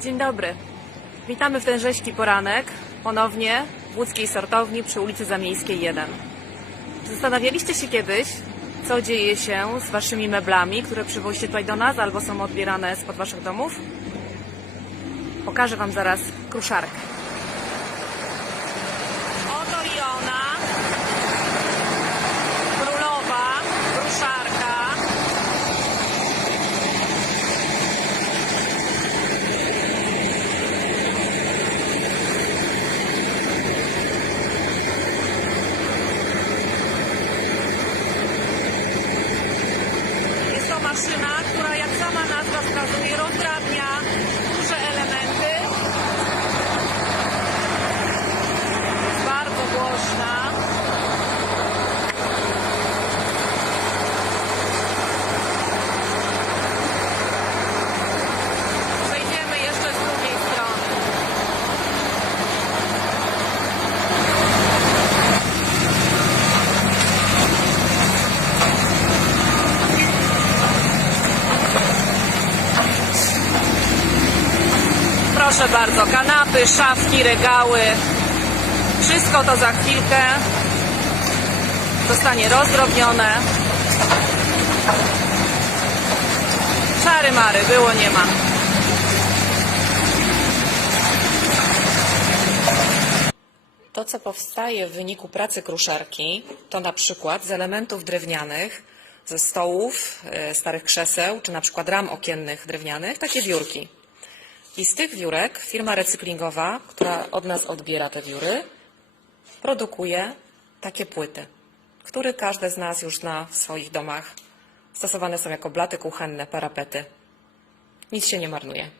Dzień dobry. Witamy w ten rzeźki poranek, ponownie w łódzkiej sortowni przy ulicy Zamiejskiej 1. Zastanawialiście się kiedyś, co dzieje się z waszymi meblami, które przywozicie tutaj do nas albo są odbierane spod waszych domów? Pokażę wam zaraz kruszarkę. Maszyna, która jak sama nazwa wskazuje, rozdrabnia Proszę bardzo, kanapy, szafki, regały. Wszystko to za chwilkę zostanie rozdrobnione. Czary mary, było nie ma. To, co powstaje w wyniku pracy kruszarki, to na przykład z elementów drewnianych, ze stołów, e, starych krzeseł, czy na przykład ram okiennych drewnianych, takie wiórki. I z tych wiórek firma recyklingowa, która od nas odbiera te wióry, produkuje takie płyty, które każde z nas już zna w swoich domach. Stosowane są jako blaty kuchenne, parapety. Nic się nie marnuje.